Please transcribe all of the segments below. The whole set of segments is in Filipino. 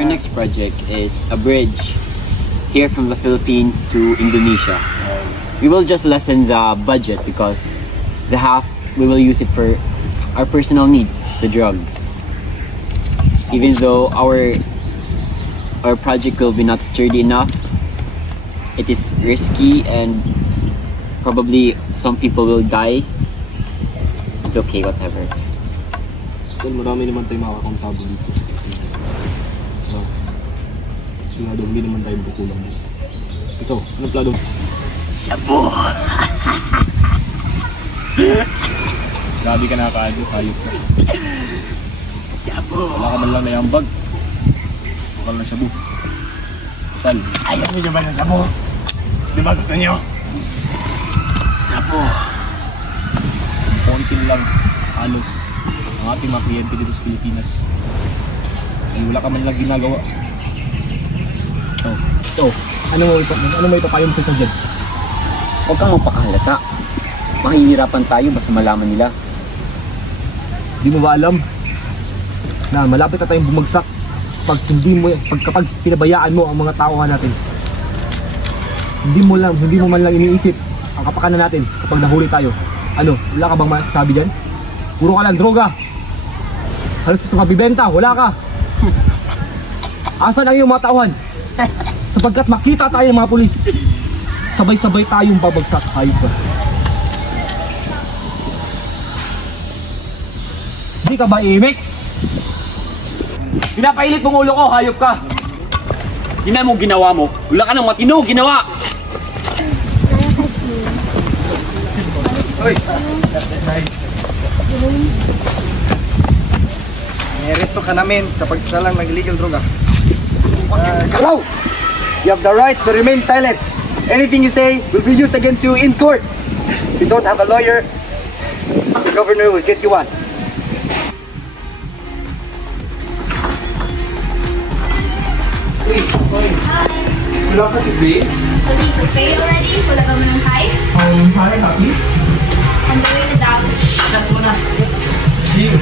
Our next project is a bridge here from the Philippines to Indonesia. We will just lessen the budget because the half we will use it for our personal needs, the drugs. Even though our project will be not sturdy enough, it is risky and probably some people will die. It's okay, whatever. Well, marami naman tayo makakonsabo dito. So, sigurado hindi naman tayo bukulang dito. Ito, anong plano? Shabu! Grabe ka nakakaano, hayop ka. Shabu! Wala ka man lang na yung bag. Bukal na shabu. Tal. Ayaw niyo ba ng shabu? Di ba gusto niyo? Shabu! Konti lang, halos, ang ating mga kliyente dito sa Pilipinas. Ay wala ka man lang ginagawa. Ito. Ano mo ipapayong sa dyan? Huwag kang magpakahalata. Mahihirapan tayo basta malaman nila. Di mo ba alam na malapit na tayong bumagsak kapag pinabayaan mo ang mga tao natin. Hindi mo man lang iniisip ang kapakanan natin kapag nahuli tayo. Ano, wala ka bang masasabi dyan? Puro ka lang droga. Halos sa mabibenta, wala ka. Asan ang iyong mga tauhan? Sapagkat makita tayo ng mga pulis, sabay-sabay tayong babagsak. Hayop ka. Di ka ba imik? Pinapailit mong ulo ko, hayop ka. Tingnan mo ginawa mo. Wala ka ng matino ginawa. Hoy! Nice. Iresto ka namin sa pagsalang ng illegal droga. Hello! You have the right to remain silent. Anything you say will be used against you in court. If you don't have a lawyer, the governor will get you one. Wala ka si Gray? So did you pay already? Wala ka mo ng high? Hi, happy? On the way to Davao. Chat mo na. Gee.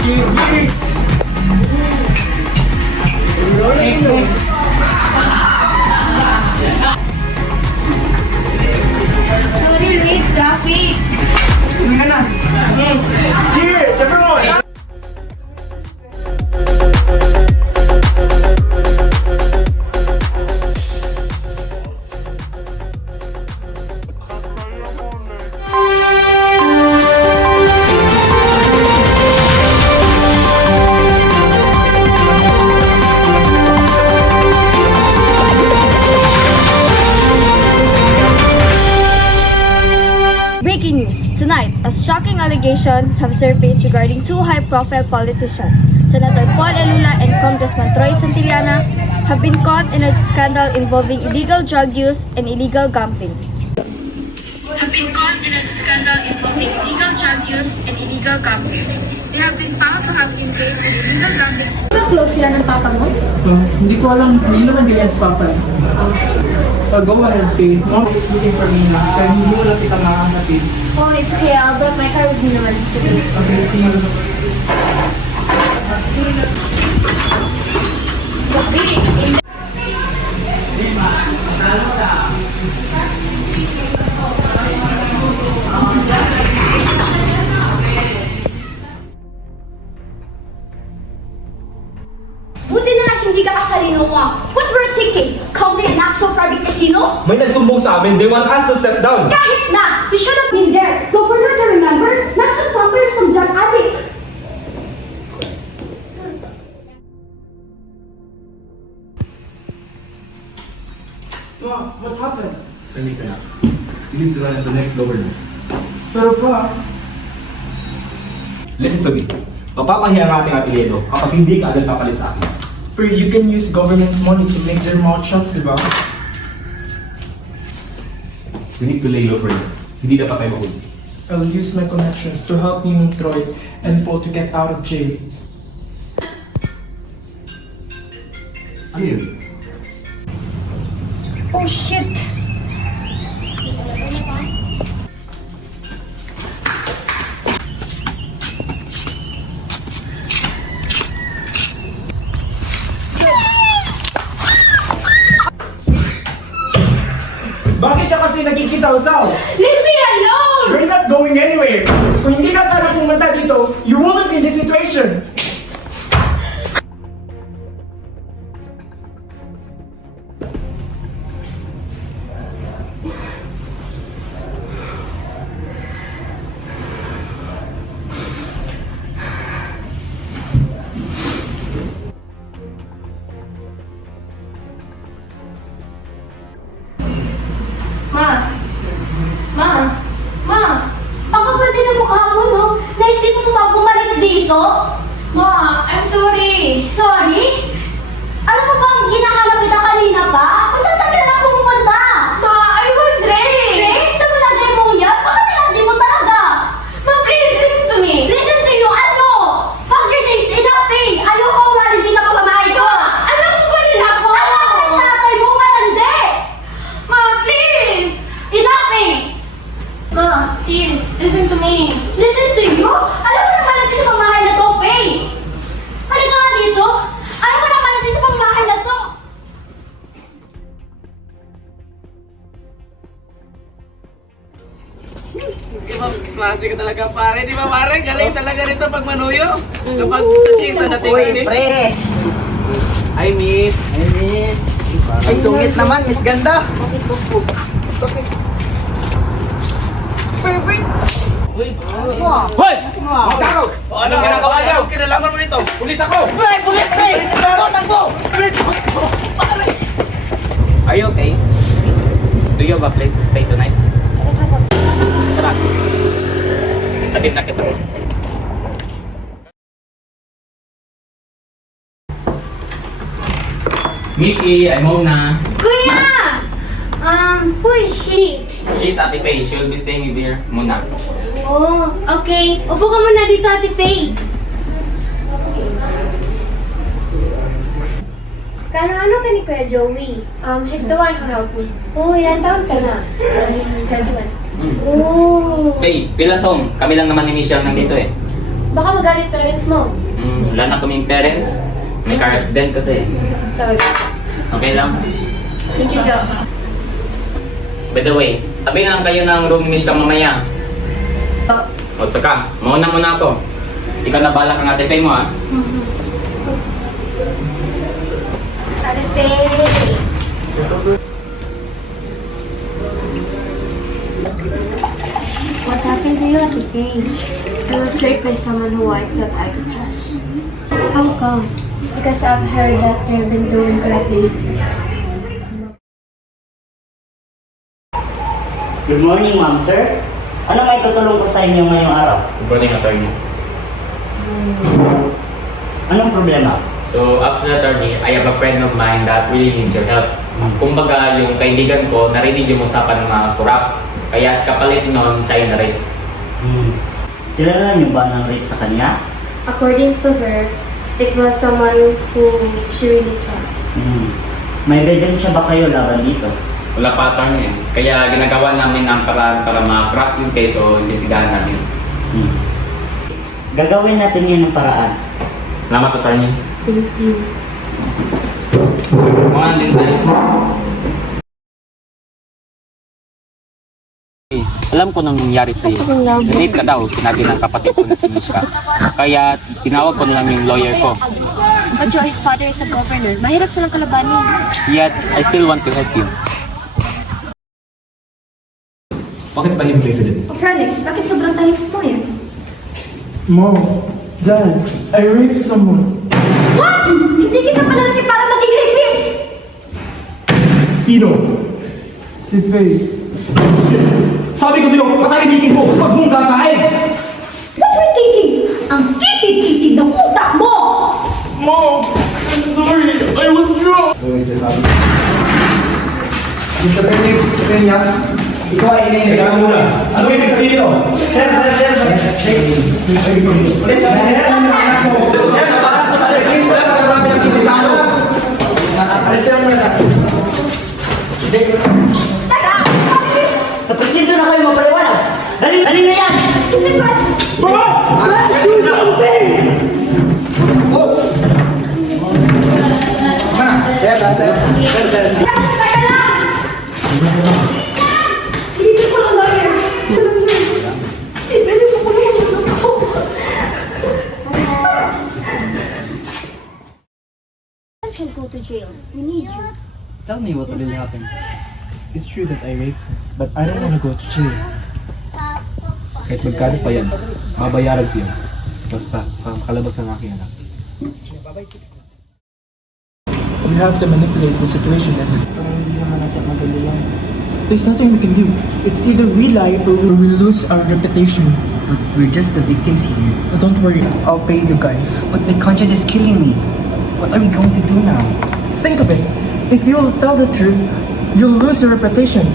Cheers! Sorry, late traffic. Cheers, everyone! Breaking news. Tonight, as shocking allegations have surfaced regarding two high-profile politicians, Senator Paul Elula and Congressman Troy Santillana, have been caught in a scandal involving illegal drug use and illegal gambling. They have been found to have engaged in illegal gambling. Close sila ng papa mo? Hindi ko alam, hindi naman ganyan sa papa. Go ahead, Faye. Mom is looking for me na, kaya hindi mo lang kita makahanapin. Oh, it's okay. I'll bring my car with me naman today. Okay, see you. Buti na lang hindi ka kasalinowa. What we're thinking? Calling a not-so-private casino? May nagsumbong sa amin, they want us to step down. Kahit na! You should have been there. Governor can remember, not some tamper some drug addict. Ma, what happened? Thanks enough. You need to run as the next governor. Pero pa, Listen to me. Mapapahiya ang ating apelyido kapag hindi ka agad papalit sa akin. pero you can use government money to make their mouth shots, di ba? We need to lay low for you. Hindi dapat tayo mahuli. I'll use my connections to help Ninong Troy and Paul to get out of jail. Ano yun? Oh shit! sausaw. Leave me alone! You're not going anywhere. Kung hindi ka sana pumunta dito, you wouldn't be in this situation. Ma! Ma! Ma! Ang kapal din ang mukha mo, no? Naisip mo ba bumalik dito? Ma, I'm sorry. Sorry? Alam mo ba ang ginahanap kita kanina pa? Kung saan ka na pumupunta? Ma, I was raped! Raped? Sa malagay mong yan? Baka nilandi mo talaga? Ma, please, listen to me. Listen to you? Ano? Fuck your days, enough eh! Ayoko nga hindi sa pamamahay ko! Alam mo ba rin ako? Alam ko ng tatay mo malandi! Ma, please! Enough eh! Ma, please, listen to me. Listen to you? Alam mo naman natin sa pamamahay na to, Faye! Halika nga dito! Alam mo naman natin sa pamamahay na to! Klase ka talaga pare, di ba pare? Galing talaga rito pag manuyo. Kapag sa chisa natin. Uy, pre! Hi miss. Ay, miss. Ay, sungit naman, miss ganda. Pervert! Uy, Hoy! Takaw! ano ginagawa niyo? Kinalaman mo nito. Pulis ako! Pre, pulit, pre! Takbo! Are you okay? Do you have a place to stay tonight? Tara. Atid na kita. Mishi, I'm home na. Kuya! Who is she? She's Ate Faye. She will be staying with here muna. Oh, okay. Upo ka muna dito, Ate Faye. Ano ka ni Kuya Joey? He's the one who helped me. Oh, ilan taon ka na? 21. Oh. Faye, feel at home. Kami lang naman ni Mishi ang nandito eh. Baka magalit parents mo. Wala na kaming parents. May car accident kasi. Sorry. Okay lang. Thank you, Joe. By the way, tabi na lang kayo ng room ni Miss ka mamaya. O saka, mauna muna ako. Ikaw na balak ang Ate Faye mo ha. Ate Faye. What happened to you, Ate Faye? I was raped by someone who I thought I could trust. How come? Because I've heard that you've been doing corrupt behaviors. Good morning, ma'am, sir. Ano may tutulong ko sa inyo ngayong araw? Good morning, attorney. Anong problema? So, actually, attorney, I have a friend of mine that really needs your help. Kumbaga, yung kaibigan ko, narinig yung usapan ng mga kurap. Kaya kapalit nun, siya yung na-rape. Kilala niyo ba ng rape sa kanya? According to her, it was someone who she really trusts. May ebidensya ba kayo laban dito? Wala pa attorney eh. Kaya ginagawa namin ang paraan para ma-crack yung case o investigahan namin. Gagawin natin yan ng paraan. Salamat, attorney. Thank you. Mga din tayo. Alam ko nang nangyari sa'yo. Rape ka daw, sinabi ng kapatid ko na si Mishka. Kaya tinawag ko na lang yung lawyer ko. But Joe, his father is a governor. Mahirap silang kalabanin. Yet, I still want to help you. Bakit ba yung president? Felix, bakit sobrang tahimik mo yan? Mom, Dad, I raped someone. What? Hindi kita panalaki para maging rapist! Sino? Si Faye. Sabi ko sa'yo, patahimikin mo! Huwag mong gasahin! What were you thinking? Ang kitid-kitid ng utak mo! Mom, I'm sorry. I was drunk. Mr. Felix Peña, ikaw ay Teka muna! Ano yung sabihin nito? Arrestahan mo na. Sa presinto na kayo mapaliwanag! Dali na yan! Hindi ba? Do something! Sir, sir. Teka lang! Hindi to jail. We need you. Tell me what really happened. It's true that I raped her, but I don't want to go to jail. Kahit magkano pa yan, babayaran ko yan. Basta, kalabas ng aking anak. We have to manipulate the situation and there's nothing we can do. It's either we lie or we lose our reputation. But we're just the victims here. Don't worry, I'll pay you guys. But my conscience is killing me. What are we going to do now? Think of it. If you'll tell the truth, you'll lose your reputation.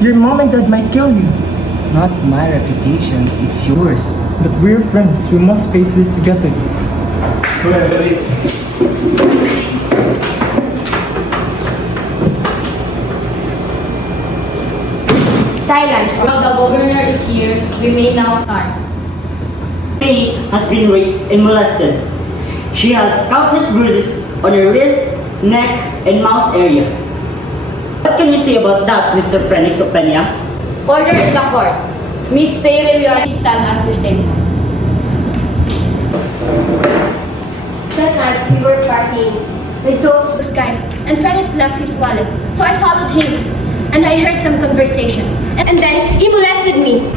Your mom and dad might kill you. Not my reputation, it's yours. But we're friends. We must face this together. Silence. While the governor is here, we may now start. Faye has been raped and molested. She has countless bruises on her wrist, neck, and mouth area. What can you say about that, Mr. Phoenix of Peña? Order in the court. Miss Faye Lilian, please tell us your statement. That night, we were partying with those Guys, and Felix left his wallet. So I followed him, and I heard some conversation. and then he molested me.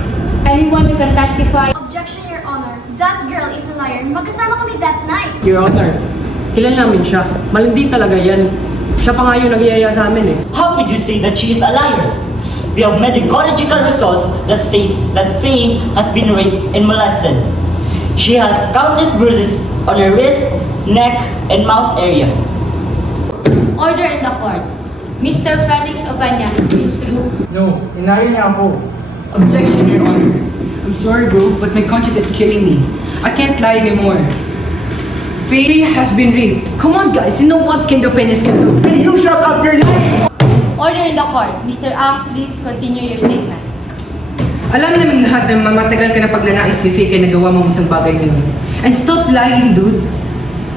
Anyone we can testify? Objection, Your Honor. That girl is a liar. Magkasama kami that night. Your Honor, kilala namin siya. Malandi talaga yan. Siya pa nga yung nagyayaya sa amin eh. How could you say that she is a liar? We have medical results that states that Faye has been raped and molested. She has countless bruises on her wrist, neck, and mouth area. Order in the court. Mr. Felix Opeña, is this true? No, inaya niya ako. Objection, Your Honor. I'm sorry, bro, but my conscience is killing me. I can't lie anymore. Faye has been raped. Come on, guys. You know what Kendo Penes can do? Will you shut up your life? Order in the court. Mr. Ang, please continue your statement. Alam namin lahat na mamatagal ka na paglanais ni Faye kaya nagawa mo isang bagay na yun. And stop lying, dude.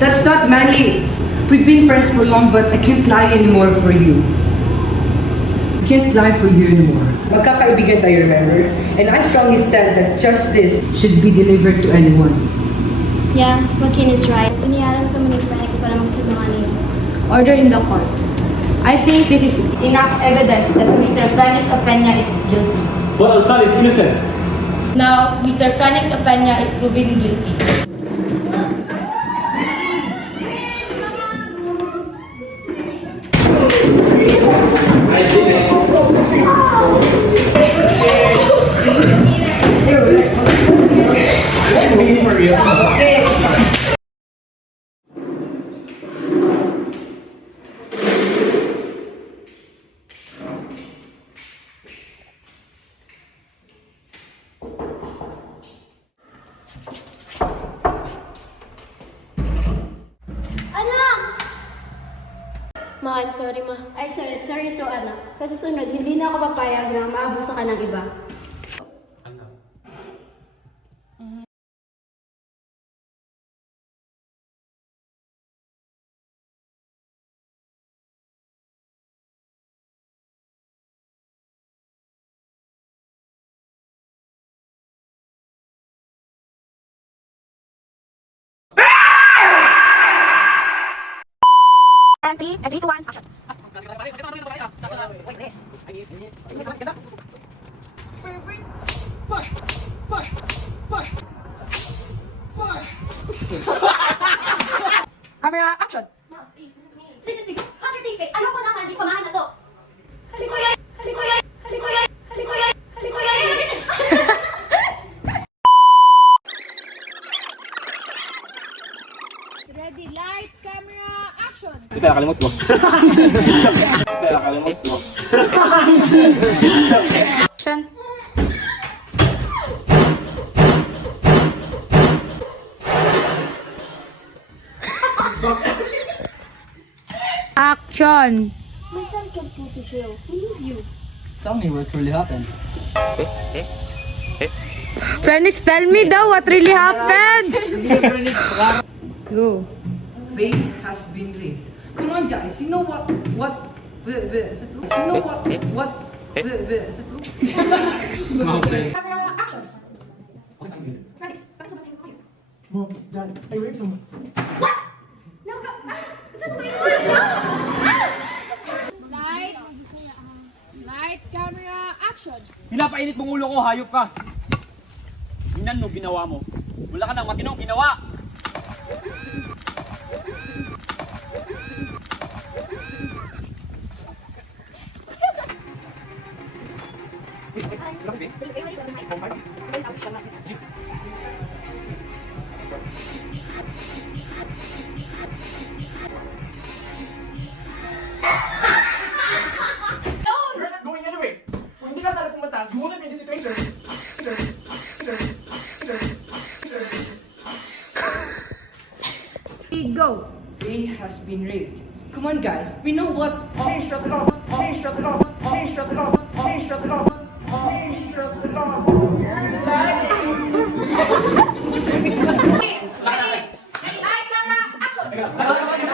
That's not manly. We've been friends for long, but I can't lie anymore for you. I can't lie for you anymore. Magkakaibigan tayo, remember? And I strongly stand that justice should be delivered to anyone. Yeah, Joaquin is right. Iniyaran kami ni Felix para magsinungaling niyo. Order in the court. I think this is enough evidence that Mr. Felix Opeña is guilty. But Alsal is innocent. Now, Mr. Felix Opeña is proven guilty. Anak! Ma, I'm sorry, ma. Ay, sorry to anak. Sa susunod, hindi na ako papayag na maabuso ka ng iba. Three, 2, 1, action. Camera, action! Listen to you. Hunter Days, ayoko na malis pamahan na to. Halikoy! Halikoy! Halikoy! Halikoy! Halikoy! Ready, lights, camera, action! Ito, nakalimot mo. Nakalimot mo. Action. Action. My son can't go to jail. We need you. Tell me what really happened. Phoenix, tell me daw what really happened. Go. Faye has been raped. Come on, guys. You know what? Is that true? You know what? Is that true? Camera, action. Felix, bakit sa batang ko? Mom, Dad, I raped someone. What? No, Lights, camera, action! Pinapainit mong ulo ko, hayop ka. Tingnan mo ginawa mo. Wala ka nang matinong ginawa. We're not going anywhere. Kung hindi ka sana pumunta, you wouldn't be in this situation. Go! Faye has been raped. Come on, guys. We know what. Hey, shut it off. Hey, shut it off. Hey, shut it off. Hey, shut it off. Hey, shut it off. You're lying. Lights, camera, action!